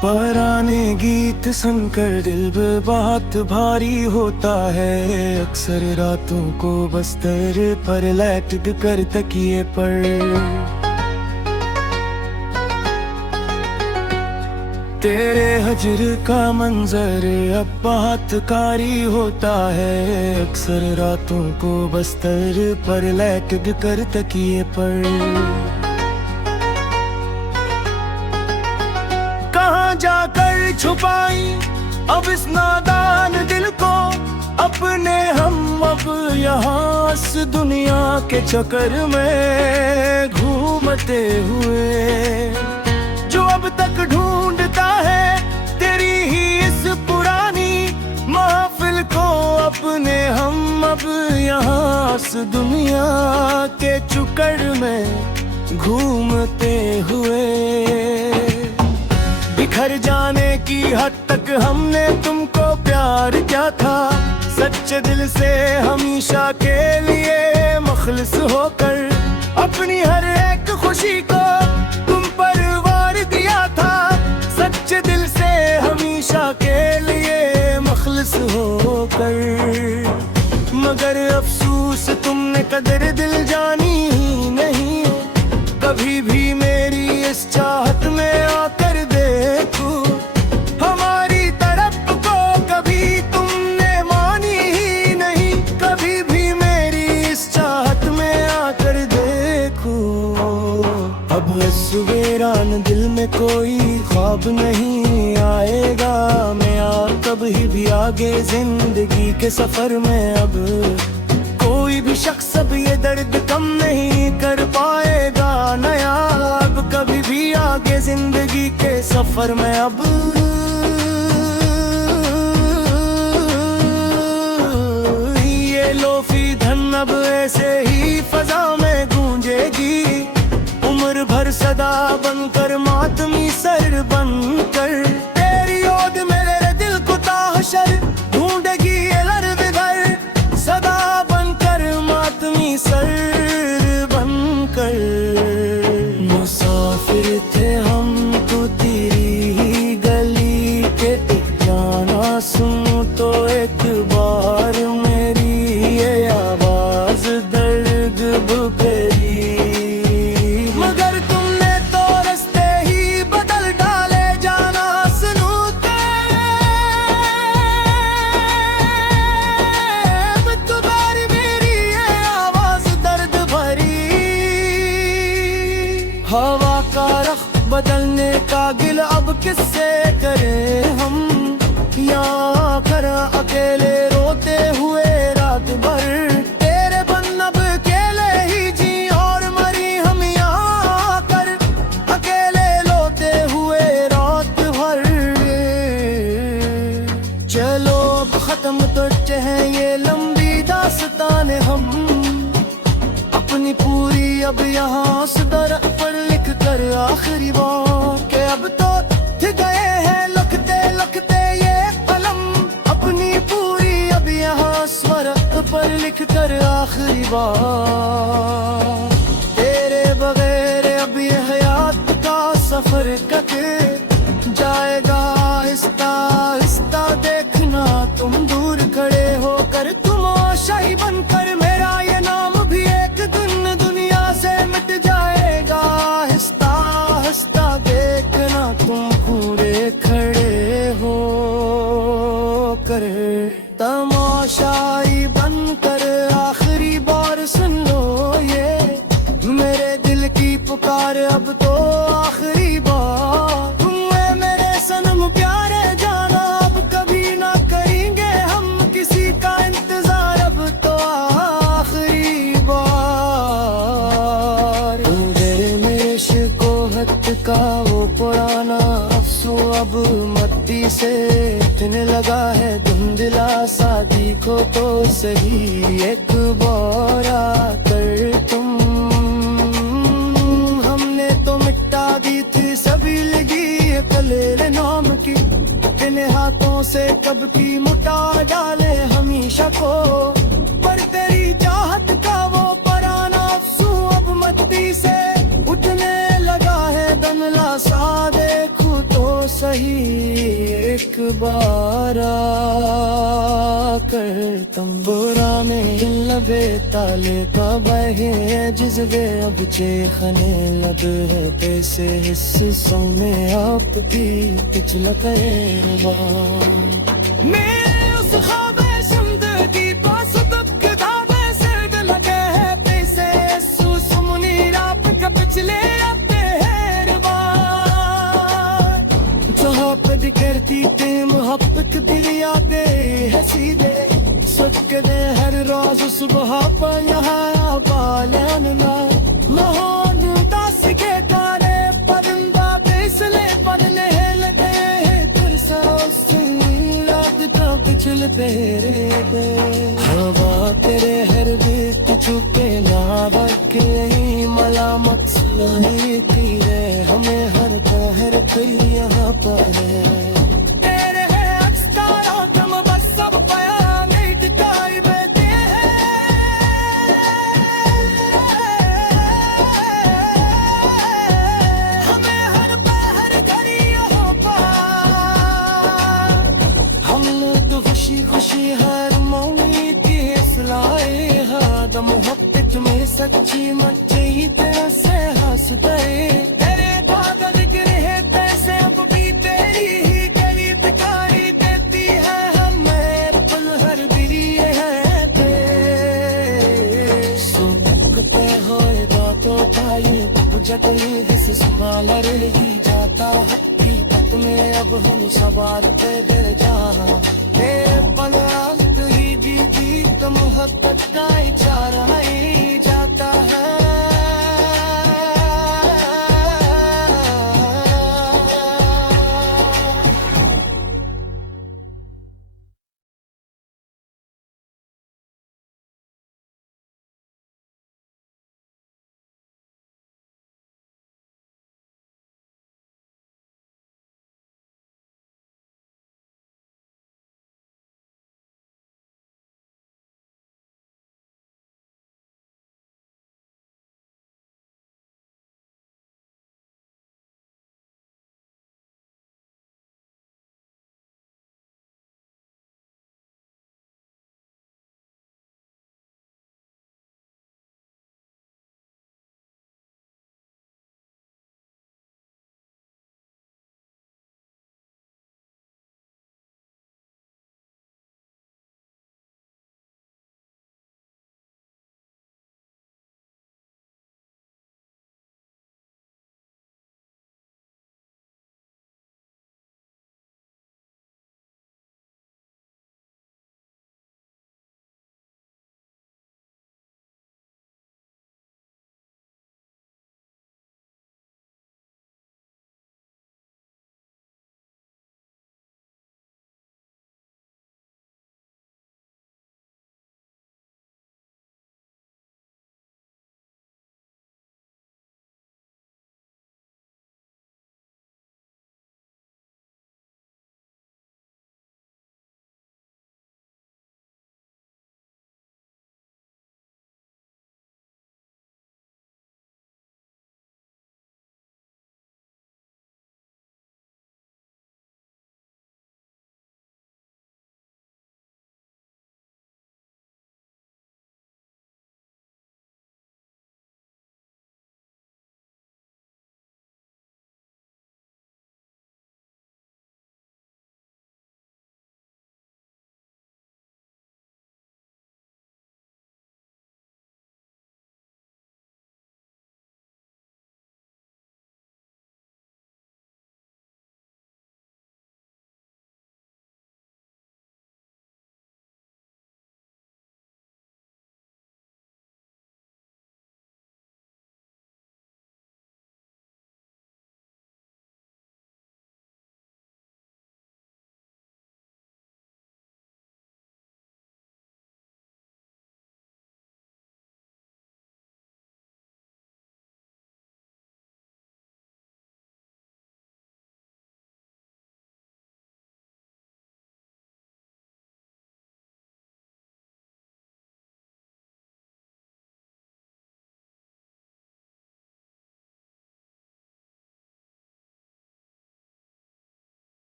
पुराने गीत सुनकर दिल बहुत भारी होता है। अक्सर रातों को बस्तर पर लेट कर तकिए पर तेरे हजर का मंजर अब बहुत कारी होता है। अक्सर रातों को बस्तर पर लेट कर तकिए पर जाकर छुपाई अब इस नादान दिल को अपने हम। अब यहाँ इस दुनिया के चक्कर में घूमते हुए जो अब तक ढूंढता है तेरी ही इस पुरानी महफिल को अपने हम। अब यहाँ इस दुनिया के चक्कर में घूमते हुए बिखर जाने की हद तक हमने तुमको प्यार किया था। सच्चे दिल से हमेशा के लिए मुखलिस होकर अपनी हर एक खुशी को तुम पर वार दिया था। सच्चे दिल से हमेशा के लिए मुखलिस होकर मगर अफसोस तुमने कदर दिल जानी ही नहीं। कभी भी मेरी इस चाहत में आकर सवेरान दिल में कोई ख्वाब नहीं आएगा। मैं कभी भी आगे जिंदगी के सफर में अब कोई भी शख्स अब ये दर्द कम नहीं कर पाएगा नया। अब कभी भी आगे जिंदगी के सफर में अब ये लोफी धन अब ऐसे ही फजा में गूंजेगी। उम्र भर सदा बनकर मातमी सर बनकर तेरी याद मेरे दिल को ताहशर ढूंढेगी ये लर्ज़ भर। सदा बनकर मातमी सर बनकर मुसाफिर थे हम तो तेरी ही गली के जाना। सुनो तो एक बार मेरी ये आवाज दर्द भुखेरी। हवा का रख बदलने का गिल अब किससे करें हम। यहाँ कर अकेले रोते हुए रात भर तेरे बन अब अकेले ही जी और मरी हम। यहाँ कर अकेले रोते हुए रात भर। चलो अब खत्म करते हैं ये लंबी दास्तान हम अपनी पूरी। अब यहाँ सदर पर लिख कर आखिरी बार के अब तो गए हैं लखते लखते ये कलम अपनी पूरी। अब यहाँ स्वर पर लिख कर आखिरी बार तेरे बगैर अब ये हयात का सफर कट जाएगा आहिस्ता आहिस्ता। देखना तुम दूर खड़े होकर तुम आशाई बनकर मेरा ये नाम भी एक दिन दुनिया से मिट जाएगा आहिस्ता आहिस्ता। देखना तुम पूरे खड़े हो कर तमाशाई बनकर आखिरी बार सुन लो ये मेरे दिल की पुकार। अब तो आखिरी बार तुम मेरे सनम प्यारे जाना। अब कभी ना करेंगे हम किसी का इंतजार। अब तो आखिरी बार मेरे शिकोहत का वो पुराना अफसू अब मट्टी से इतने लगा है धुंधला सा। देखो तो सही एक बार आकर तुम हमने तो मिटा दी थी सभी लगी कलेरे नाम की। तेने हाथों से कब की मुटा डाले हमेशा को पर तेरी चाहत का वो पुराना अफसू अब मट्टी से उठने लगा है दमला सा। देखो तो सही बार कर तंबुरा में लबे ताले का बहे जज्बे अब चेखने लग है पैसे हिस्सों में आप भी पिछला कैरवा मेरे उस ख्वाबे जिंदगी पास तक दावे सर्द लगे है पैसे सुमुनी रात का पिछले करती ते मोहब्बत दिल यादे हसी दे सकदे हर रोज सुबह पर यहाँ बालन ना मोहन दस के तारे परिंदा बेसले पढ़ने लगे कुर्सा रात का पिछले पेरे दे हवा तेरे हर बीत चुके ना बके मलामत सुनाई तीरे हमें हर कहर फिर यहाँ पर तेरे है अक्सकारा तुम बस सब पाया नहीं दिखाई देते हमें हर पहर घड़ी यहाँ पर हम लोग खुशी खुशी हर मौनी की असलाए हाद मोहब्बत में सच्ची मची से हंसते तेरे पागल गिरे पैसे अब भी तेरी ही गली दिखाई देती है हमें पल हर बिरी है पे सुखते होए बातों का ये जग हिस संभाल रही जाता हकीकत में अब हम सवार पे गिर जा